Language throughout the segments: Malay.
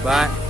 Ba.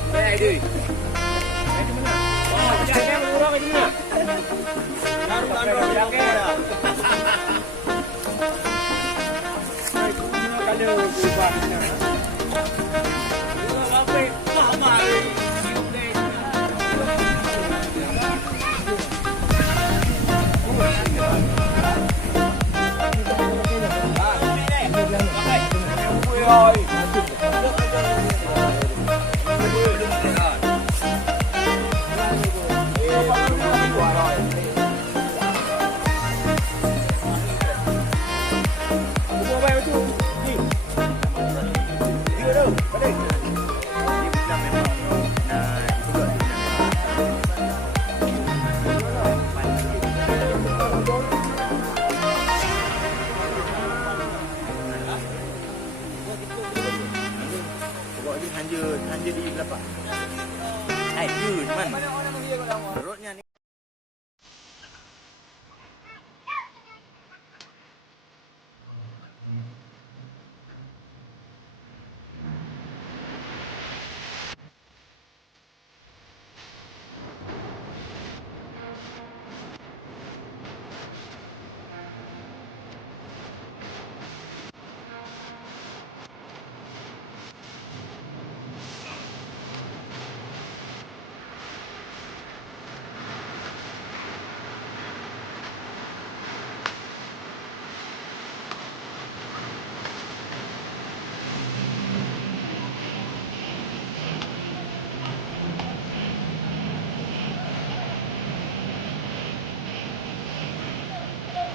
Hanya di berapa? Yun man. Perutnya ni.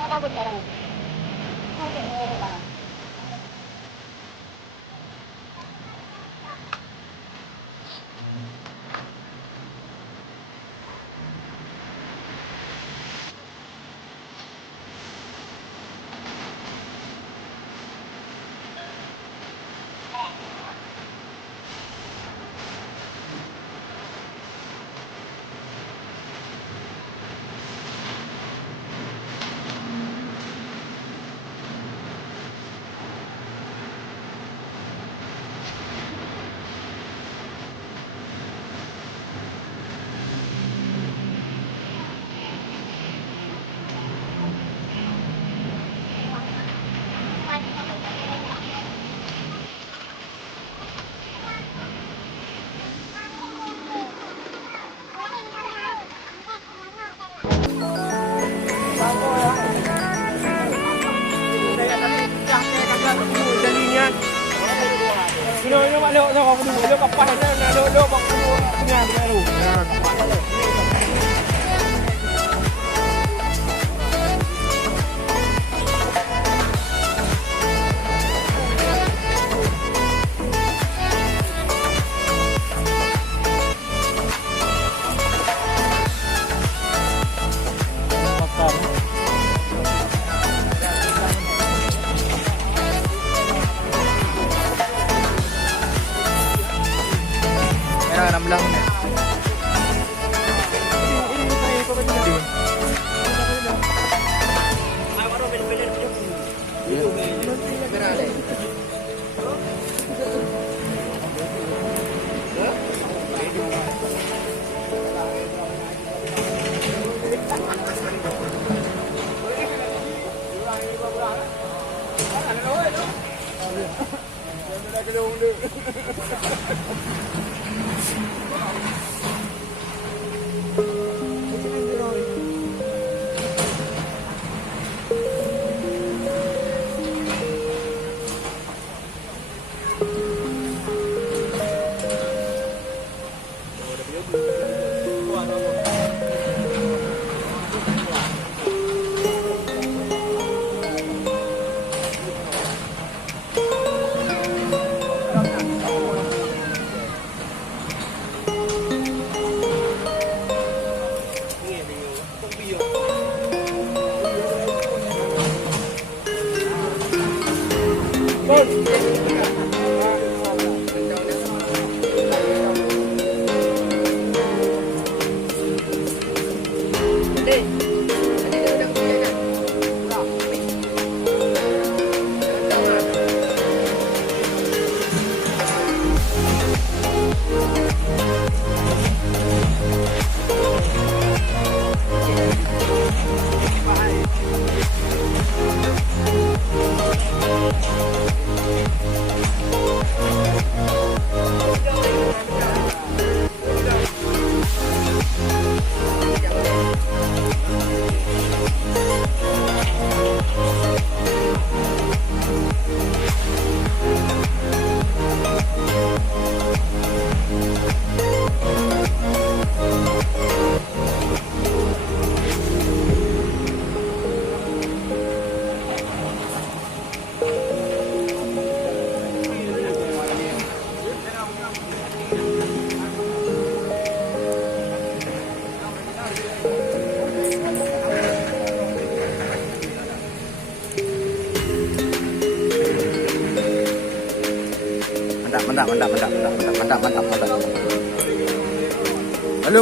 Apa sekarang? Oke, sekarang. Lo kamu dulu, lo kapan aja, lo bang punya lu.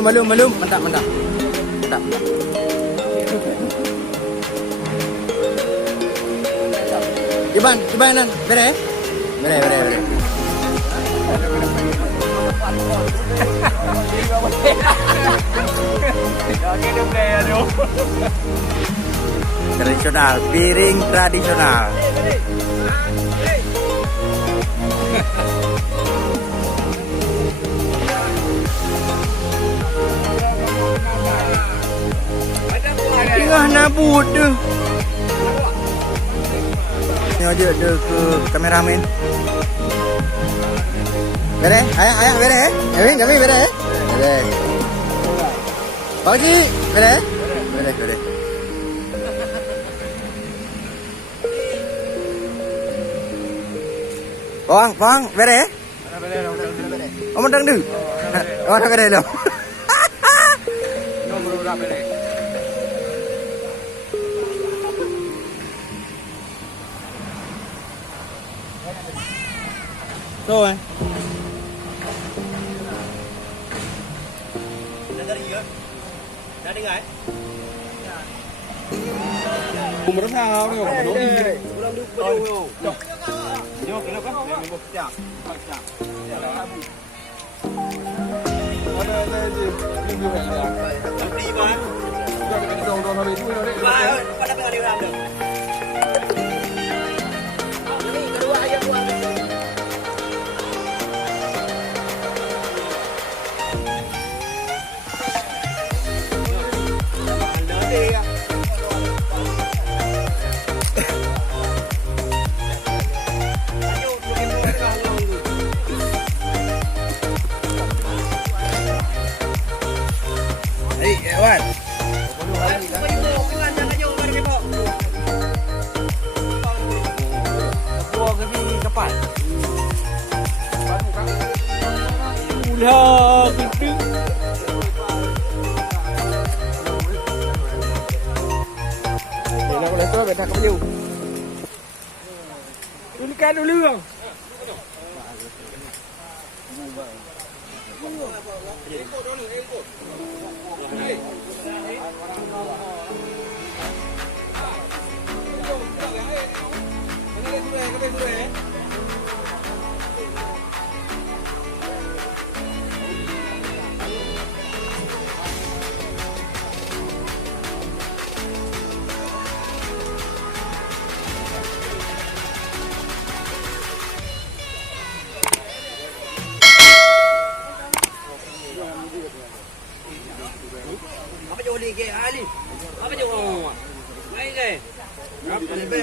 Merah 16 menit. Mantap. Malum. Mantap. Iban, bere. Tradisional, piring tradisional. Tengah nabut tu. Tengok je dia ke kameramen. Bere? Ayah bere? Kami bere? Bere. Pagi, bere? Bere. Pang, bere? Oh, mentang tu. Oh, nak bere lo. Rồi. Cùng một thao đi không? Đúng đi. Vô cái nó có để một chạm. Đây gì? Đi như vậy là. Đi ba. Cho cái đầu nó bị thui nó đấy. Ba ơi, con đã đi làm được. Dah gede. Để nó lấy tôi phải thằng có nhiều. Ini kan dulu bang. Apa jauh lagi Ali? Apa jauh? Baik ke? Apa lebih